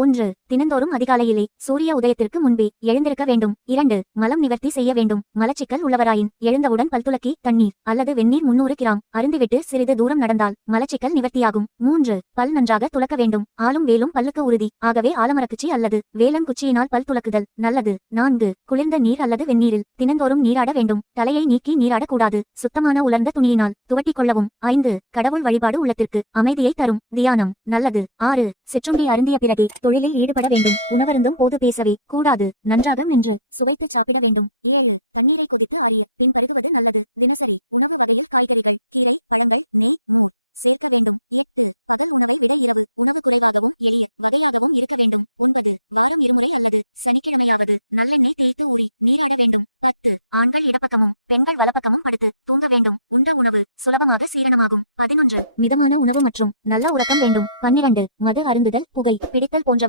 1. தினந்தோறும் அதிகாலையிலே சூரிய உதயத்திற்கு முன்பே எழுந்திருக்க வேண்டும். 2. மலம் நிவர்த்தி செய்ய வேண்டும். மலச்சிக்கல் உள்ளவராயின் எழுந்தவுடன் பல்துலக்கி தண்ணீர் அல்லது வெந்நீர் 300 கிராம் அருந்திவிட்டு சிறிது தூரம் நடந்தால் மலச்சிக்கல் நிவர்த்தியாகும். 3. பல் நன்றாக துலக்க வேண்டும். ஆலும் வேலும் பல்லுக்கு உறுதி. ஆகவே ஆலமரக்குச்சி அல்லது வேலங்குச்சியினால் பல் துலக்குதல் நல்லது. 4. குளிர்ந்த நீர் அல்லது வெந்நீரில் தினந்தோறும் நீராட வேண்டும். தலையை நீக்கி நீராடக்கூடாது. சுத்தமான உலர்ந்த துணியினால் துவட்டிக் கொள்ளவும். 5. கடவுள் வழிபாடு உள்ளத்திற்கு அமைதியை தரும். தியானம் நல்லது. 6. சிற்றுண்டி அருந்திய பிறகு தொழிலில் ஈடுபட வேண்டும். உணவருந்தும் போது பேசவே கூடாது. நன்றாக நின்று சுவைத்து சாப்பிட வேண்டும். 7. தண்ணீரை கொதித்து ஆறிய பின் பருகுவது நல்லது. தினசரி உணவு வகையில் காய்கறிகள், கீரை, பழங்கள், மீன், மோர் சேர்க்க வேண்டும். 8. பகல் உணவை விட இரவு உணவு குறைவாகவும் எளிய வகையாகவும் இருக்க வேண்டும். 9. வாரம் இருமுறை அல்லது சனிக்கிழமையாவது நல்லெண்ணெய் தேய்த்து ஊறி நீராட வேண்டும். 10. ஆண்கள் இடப்பக்கமும் பெண்கள் வலப்பக்கமும் படுத்து தூங்க வேண்டும். உண்ட உணவு சுலபமாக சீரணமாகும். 11. மிதமான உணவு மற்றும் நல்ல உறக்கம் வேண்டும். 12. மது அருந்துதல், புகை பிடித்தல் போன்றவை